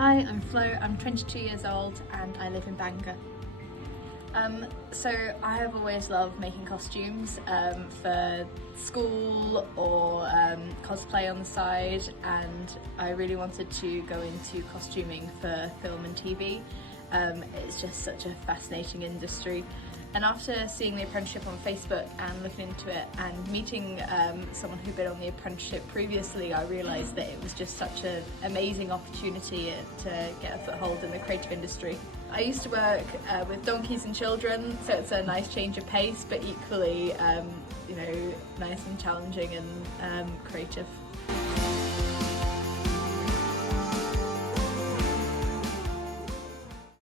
Hi, I'm Flo, I'm 22 years old and I live in Bangor. So I have always loved making costumes for school or cosplay on the side, and I really wanted to go into costuming for film and TV. It's just such a fascinating industry. And after seeing the apprenticeship on Facebook and looking into it and meeting someone who'd been on the apprenticeship previously, I realised that it was just such an amazing opportunity to get a foothold in the creative industry. I used to work with donkeys and children, so it's a nice change of pace, but equally, nice and challenging and creative.